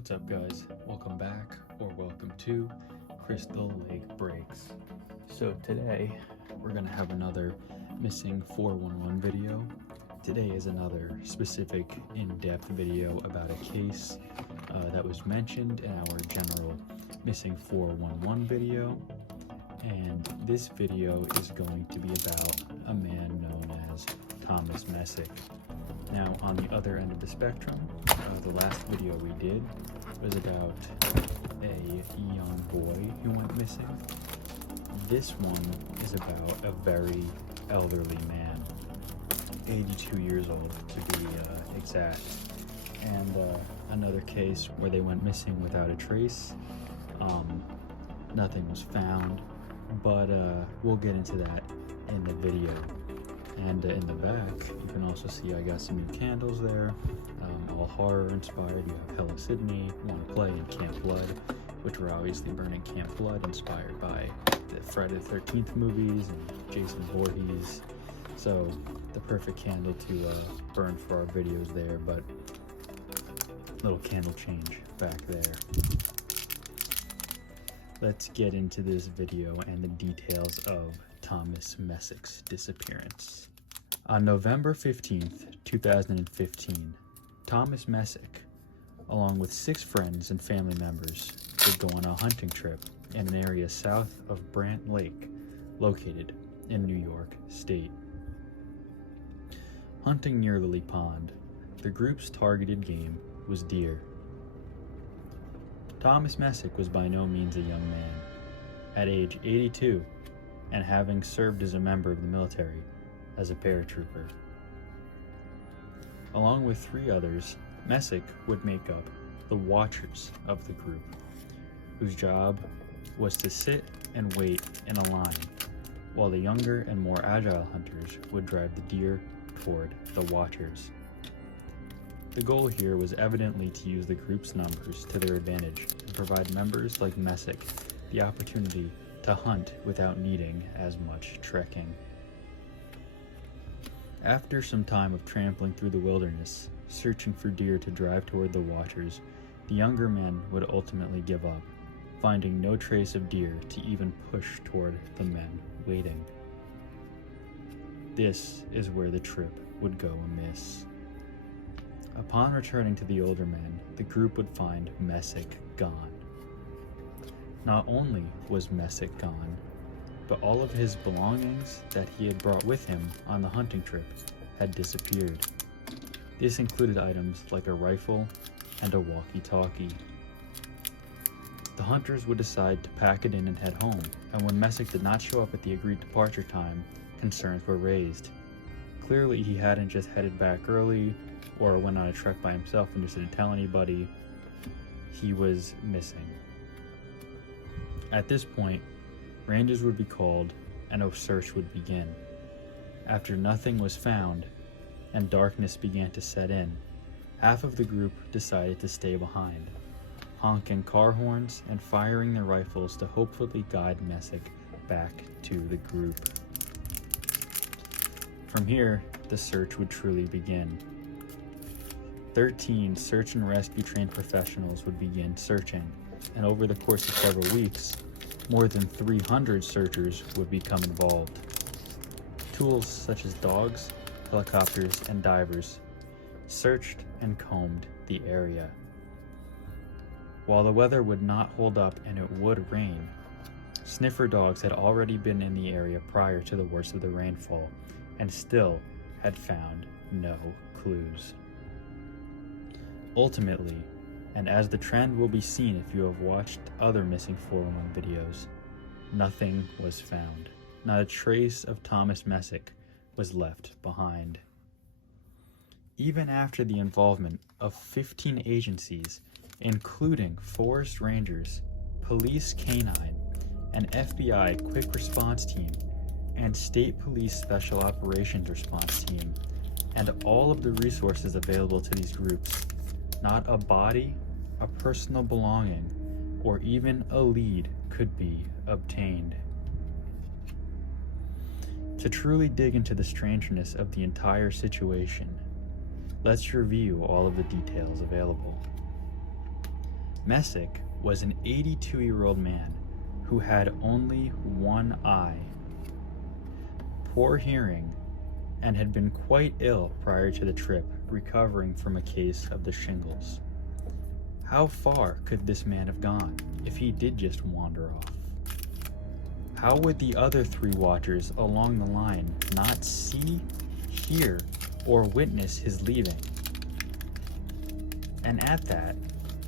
What's up, guys? Welcome back, or welcome to Crystal Lake Breaks. So today we're gonna have another missing 411 video. Today is another specific in-depth video about a case that was mentioned in our general missing 411 video, and this video is going to be about a man known as Thomas Messick. Now, on the other end of the spectrum, the last video we did was about a young boy who went missing. This one is about a very elderly man, 82 years old to be exact, and another case where they went missing without a trace. Nothing was found, but we'll get into that in the video. And in the back, you can also see I got some new candles there, all horror inspired. You have Hello Sydney, Wanna Play, and Camp Blood, which were obviously burning Camp Blood, inspired by the Friday the 13th movies and Jason Voorhees. So the perfect candle to burn for our videos there, but little candle change back there. Let's get into this video and the details of Thomas Messick's disappearance. On November 15th, 2015, Thomas Messick, along with 6 friends and family members, would go on a hunting trip in an area south of Brant Lake, located in New York State. Hunting near Lily Pond, the group's targeted game was deer. Thomas Messick was by no means a young man. At age 82, and having served as a member of the military as a paratrooper. Along with 3 others, Messick would make up the watchers of the group, whose job was to sit and wait in a line, while the younger and more agile hunters would drive the deer toward the watchers. The goal here was evidently to use the group's numbers to their advantage and provide members like Messick the opportunity to hunt without needing as much trekking. After some time of trampling through the wilderness, searching for deer to drive toward the watchers, the younger men would ultimately give up, finding no trace of deer to even push toward the men waiting. This is where the trip would go amiss. Upon returning to the older men, the group would find Messick gone. Not only was Messick gone, but all of his belongings that he had brought with him on the hunting trip had disappeared. This included items like a rifle and a walkie-talkie. The hunters would decide to pack it in and head home, and when Messick did not show up at the agreed departure time, concerns were raised. Clearly, he hadn't just headed back early or went on a trek by himself and just didn't tell anybody. He was missing. At this point, rangers would be called and a search would begin. After nothing was found and darkness began to set in, half of the group decided to stay behind, honking car horns and firing their rifles to hopefully guide Messick back to the group. From here, the search would truly begin. 13 search and rescue trained professionals would begin searching, and over the course of several weeks, more than 300 searchers would become involved. Tools such as dogs, helicopters, and divers searched and combed the area. While the weather would not hold up and it would rain, sniffer dogs had already been in the area prior to the worst of the rainfall and still had found no clues. Ultimately, and as the trend will be seen if you have watched other missing 411 videos, nothing was found. Not a trace of Thomas Messick was left behind. Even after the involvement of 15 agencies, including forest rangers, police canine, an FBI quick response team, and state police special operations response team, and all of the resources available to these groups, not a body, a personal belonging, or even a lead could be obtained. To truly dig into the strangeness of the entire situation, let's review all of the details available. Messick was an 82-year-old man who had only one eye, poor hearing, and had been quite ill prior to the trip, recovering from a case of the shingles. How far could this man have gone if he did just wander off? How would the other 3 watchers along the line not see, hear, or witness his leaving? And at that,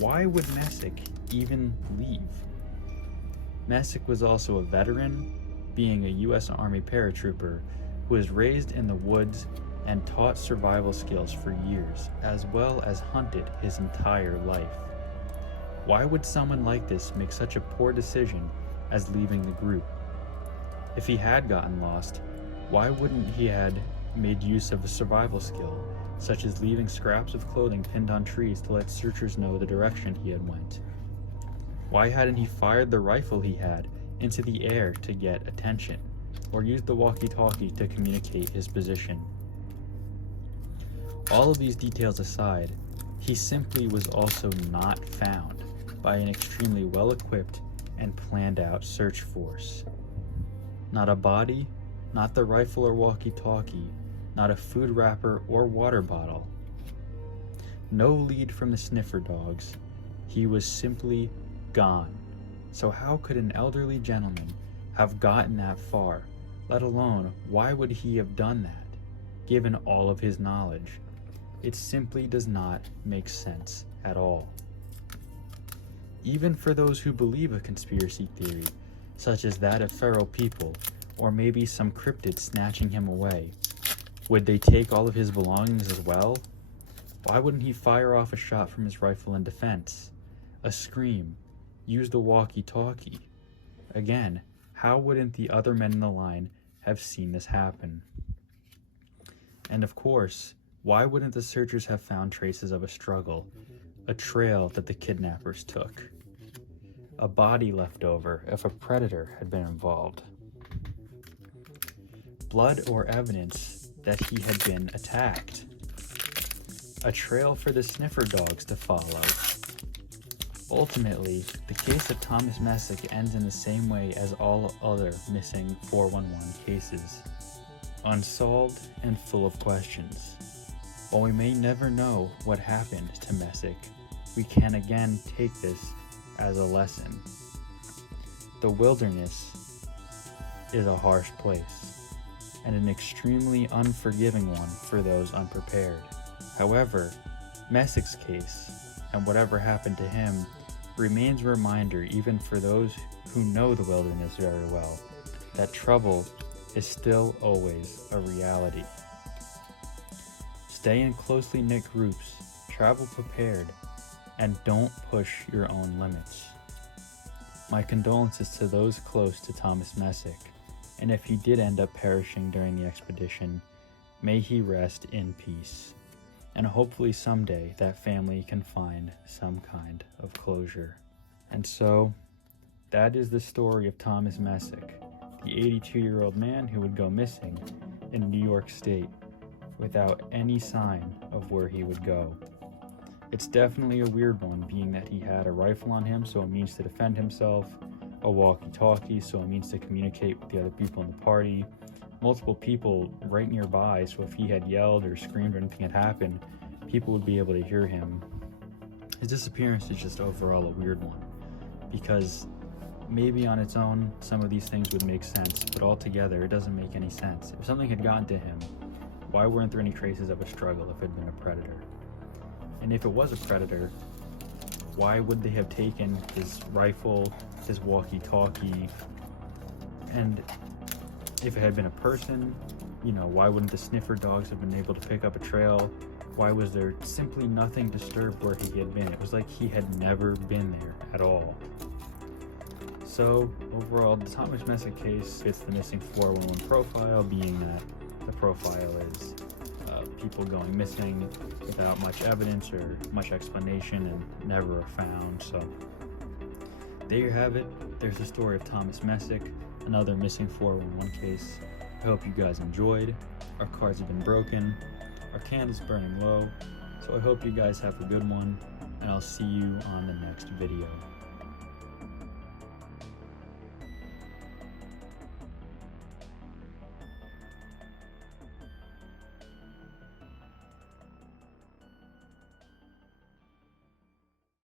why would Messick even leave? Messick was also a veteran, being a U.S. Army paratrooper who was raised in the woods and taught survival skills for years, as well as hunted his entire life. Why would someone like this make such a poor decision as leaving the group? If he had gotten lost, why wouldn't he had made use of a survival skill, such as leaving scraps of clothing pinned on trees to let searchers know the direction he had went? Why hadn't he fired the rifle he had into the air to get attention, or used the walkie-talkie to communicate his position? All of these details aside, he simply was also not found by an extremely well-equipped and planned-out search force. Not a body, not the rifle or walkie-talkie, not a food wrapper or water bottle. No lead from the sniffer dogs. He was simply gone. So how could an elderly gentleman have gotten that far? Let alone, why would he have done that, given all of his knowledge? It simply does not make sense at all. Even for those who believe a conspiracy theory, such as that of feral people, or maybe some cryptid snatching him away, would they take all of his belongings as well? Why wouldn't he fire off a shot from his rifle in defense? A scream? Use the walkie-talkie? Again, how wouldn't the other men in the line have seen this happen? And of course, why wouldn't the searchers have found traces of a struggle, a trail that the kidnappers took, a body left over if a predator had been involved, blood or evidence that he had been attacked, a trail for the sniffer dogs to follow? Ultimately, the case of Thomas Messick ends in the same way as all other missing 411 cases, unsolved and full of questions. While we may never know what happened to Messick, we can again take this as a lesson. The wilderness is a harsh place, and an extremely unforgiving one for those unprepared. However, Messick's case, and whatever happened to him, remains a reminder, even for those who know the wilderness very well, that trouble is still always a reality. Stay in closely knit groups, travel prepared, and don't push your own limits. My condolences to those close to Thomas Messick, and if he did end up perishing during the expedition, may he rest in peace. And hopefully someday that family can find some kind of closure. And so, that is the story of Thomas Messick, the 82-year-old man who would go missing in New York State without any sign of where he would go. It's definitely a weird one, being that he had a rifle on him, so it means to defend himself, a walkie-talkie, so it means to communicate with the other people in the party, multiple people right nearby, so if he had yelled or screamed or anything had happened, people would be able to hear him. His disappearance is just overall a weird one, because maybe on its own some of these things would make sense, but altogether it doesn't make any sense. If something had gotten to him, why weren't there any traces of a struggle if it had been a predator? And if it was a predator, why would they have taken his rifle, his walkie-talkie, and if it had been a person, why wouldn't the sniffer dogs have been able to pick up a trail? Why was there simply nothing disturbed where he had been? It was like he had never been there at all. So overall, the Thomas Messick case fits the missing 411 profile, being that the profile is people going missing without much evidence or much explanation and never are found. So there you have it. There's the story of Thomas Messick, another missing 411 case. I hope you guys enjoyed. Our cards have been broken. Our candle's burning low. So I hope you guys have a good one, and I'll see you on the next video. video.